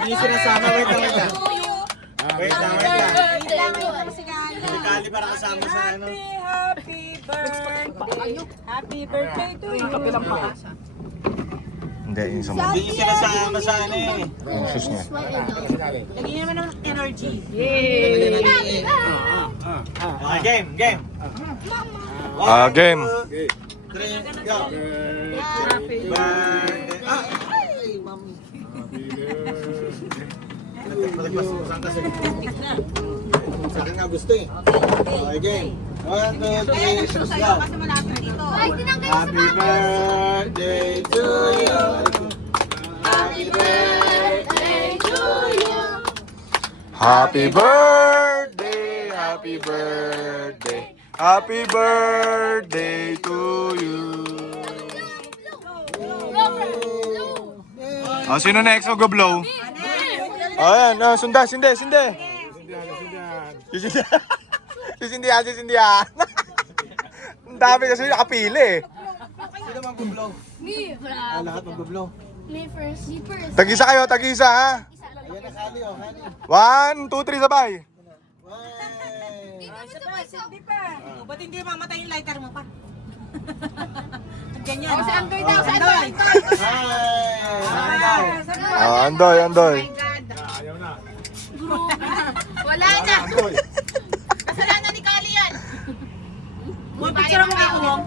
Hindi sinasama, wait lang. Wait lang. Sikali para kasama sa ano. Happy birthday to you. Hindi, yung sa mga. Hindi niya sinasama sa ano eh. Yung shoes niya. Lagyan niya naman ng energy. Okay, game. Game. 3, go. Happy birthday. Nagpaspasan kasi. Sa akin nga gusto eh. Okay, game. 1, 2, 3, shoes go. Happy birthday to you. Happy birthday to you. Happy birthday, happy birthday, happy birthday to you. Oh, sino next mag-blow? Oh, yan. Oh, sunda. Si Sindihan. Ang dami kasi nakapili eh. Sino mag-blow? Me. Lahat mag-blow. Me first. Tag-isa kayo, tag-isa ha. Ayan na, Kali oh, Kali. 1, 2, 3, sabay. Hindi pa. Ba't hindi mamatay yung lighter mo pa? Ganyan. Si Andoy daw, si Andoy. Hi! Ah, Andoy. Wala na. Kasalanan ni Kali yan. Picture mo ako.